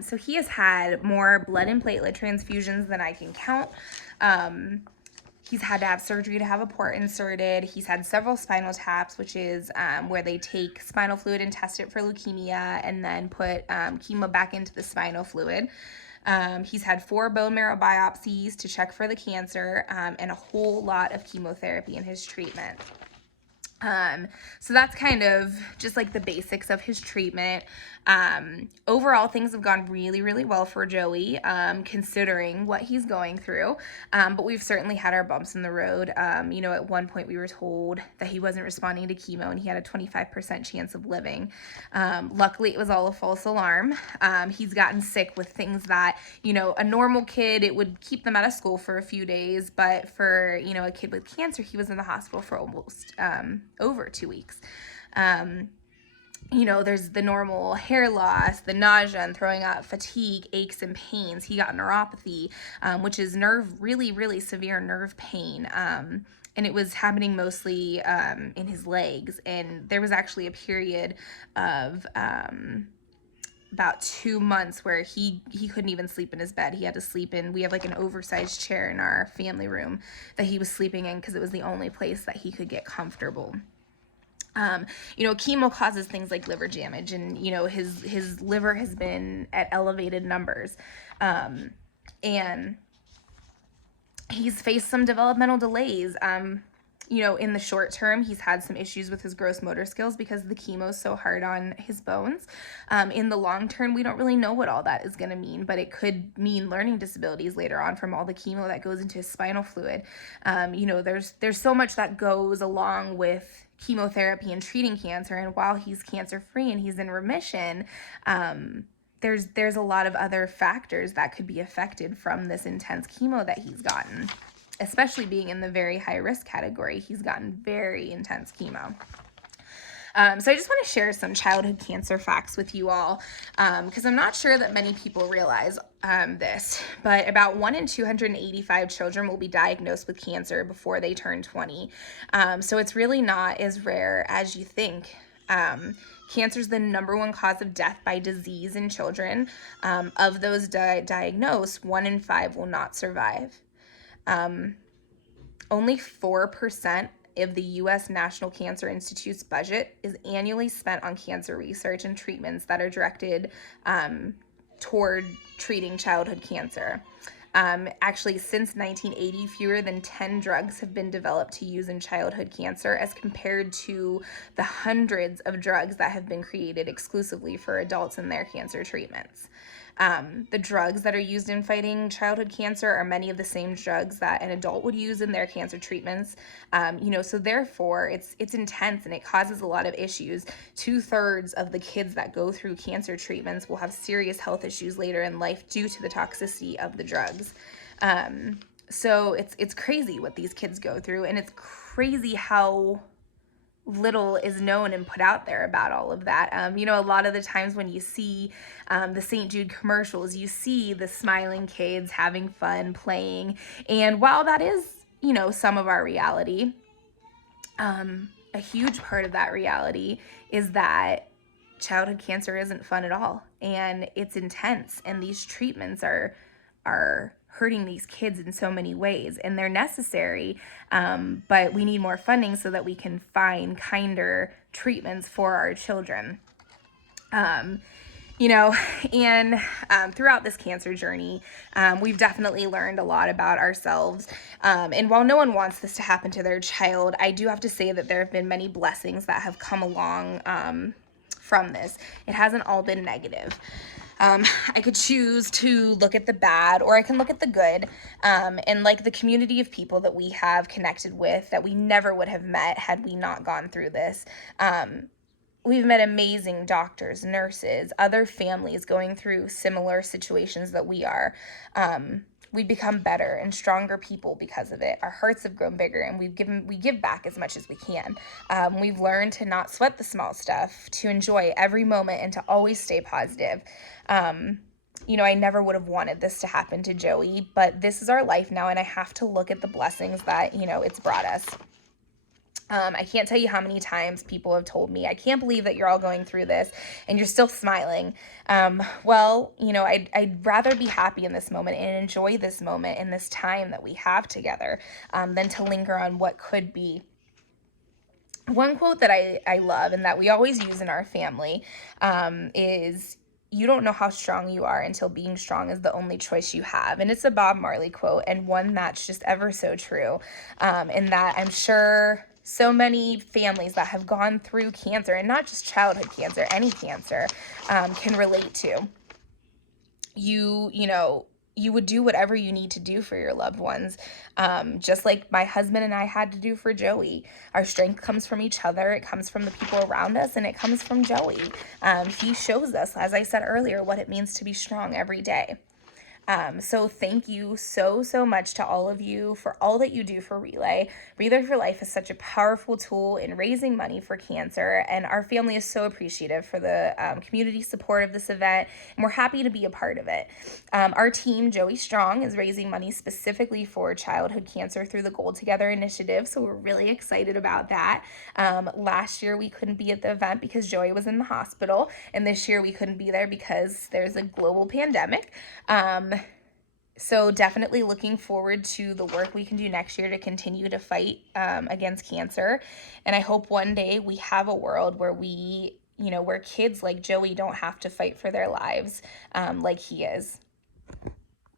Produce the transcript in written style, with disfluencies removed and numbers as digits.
So he has had more blood and platelet transfusions than I can count. He's had to have surgery to have a port inserted. He's had several spinal taps, which is where they take spinal fluid and test it for leukemia and then put chemo back into the spinal fluid. He's had 4 bone marrow biopsies to check for the cancer and a whole lot of chemotherapy in his treatment. So that's kind of just like the basics of his treatment. Overall, things have gone really, really well for Joey, considering what he's going through. But we've certainly had our bumps in the road. At one point we were told that he wasn't responding to chemo and he had a 25% chance of living. Luckily, it was all a false alarm. He's gotten sick with things that, a normal kid, it would keep them out of school for a few days. But for, a kid with cancer, he was in the hospital for almost over 2 weeks. There's the normal hair loss, the nausea and throwing up, fatigue, aches and pains. He got neuropathy, which is really, really severe nerve pain. And it was happening mostly in his legs. And there was actually a period of about 2 months where he couldn't even sleep in his bed. He had to sleep in, we have like an oversized chair in our family room that he was sleeping in because it was the only place that he could get comfortable. Chemo causes things like liver damage, and his liver has been at elevated numbers, and he's faced some developmental delays. In the short term, he's had some issues with his gross motor skills because the chemo is so hard on his bones. In the long term, we don't really know what all that is going to mean, but it could mean learning disabilities later on from all the chemo that goes into his spinal fluid. There's so much that goes along with chemotherapy and treating cancer, and while he's cancer-free and he's in remission, there's a lot of other factors that could be affected from this intense chemo that he's gotten. Especially being in the very high risk category, he's gotten very intense chemo. So I just want to share some childhood cancer facts with you all, because I'm not sure that many people realize this, but about 1 in 285 children will be diagnosed with cancer before they turn 20. So it's really not as rare as you think. Cancer is the number 1 cause of death by disease in children. Of those diagnosed, 1 in 5 will not survive. Only 4% of the U.S. National Cancer Institute's budget is annually spent on cancer research and treatments that are directed toward treating childhood cancer. Actually, since 1980, fewer than 10 drugs have been developed to use in childhood cancer as compared to the hundreds of drugs that have been created exclusively for adults in their cancer treatments. The drugs that are used in fighting childhood cancer are many of the same drugs that an adult would use in their cancer treatments. So therefore it's intense and it causes a lot of issues. 2/3 of the kids that go through cancer treatments will have serious health issues later in life due to the toxicity of the drugs. So it's crazy what these kids go through, and it's crazy how little is known and put out there about all of that. A lot of the times when you see the St. Jude commercials, you see the smiling kids having fun playing. And while that is, some of our reality, a huge part of that reality is that childhood cancer isn't fun at all. And it's intense. And these treatments are hurting these kids in so many ways, and they're necessary, but we need more funding so that we can find kinder treatments for our children. And throughout this cancer journey, we've definitely learned a lot about ourselves. And while no one wants this to happen to their child, I do have to say that there have been many blessings that have come along from this. It hasn't all been negative. I could choose to look at the bad, or I can look at the good, and like the community of people that we have connected with that we never would have met had we not gone through this. We've met amazing doctors, nurses, other families going through similar situations that we are. We've become better and stronger people because of it. Our hearts have grown bigger, and we give back as much as we can. We've learned to not sweat the small stuff, to enjoy every moment, and to always stay positive. I never would have wanted this to happen to Joey, but this is our life now, and I have to look at the blessings that, it's brought us. I can't tell you how many times people have told me, I can't believe that you're all going through this and you're still smiling. Well, I'd rather be happy in this moment and enjoy this moment and this time that we have together than to linger on what could be. One quote that I love and that we always use in our family is, "You don't know how strong you are until being strong is the only choice you have." And it's a Bob Marley quote, and one that's just ever so true. And that I'm sure so many families that have gone through cancer, and not just childhood cancer, any cancer, can relate to. You would do whatever you need to do for your loved ones, just like my husband and I had to do for Joey. Our strength comes from each other, it comes from the people around us, and it comes from Joey. He shows us, as I said earlier, what it means to be strong every day. So thank you so much to all of you for all that you do for Relay. Relay for Life is such a powerful tool in raising money for cancer, and our family is so appreciative for the community support of this event, and we're happy to be a part of it. Our team, Joey Strong, is raising money specifically for childhood cancer through the Gold Together initiative, so we're really excited about that. Last year we couldn't be at the event because Joey was in the hospital, and this year we couldn't be there because there's a global pandemic. So definitely looking forward to the work we can do next year to continue to fight against cancer. And I hope one day we have a world where where kids like Joey don't have to fight for their lives like he is.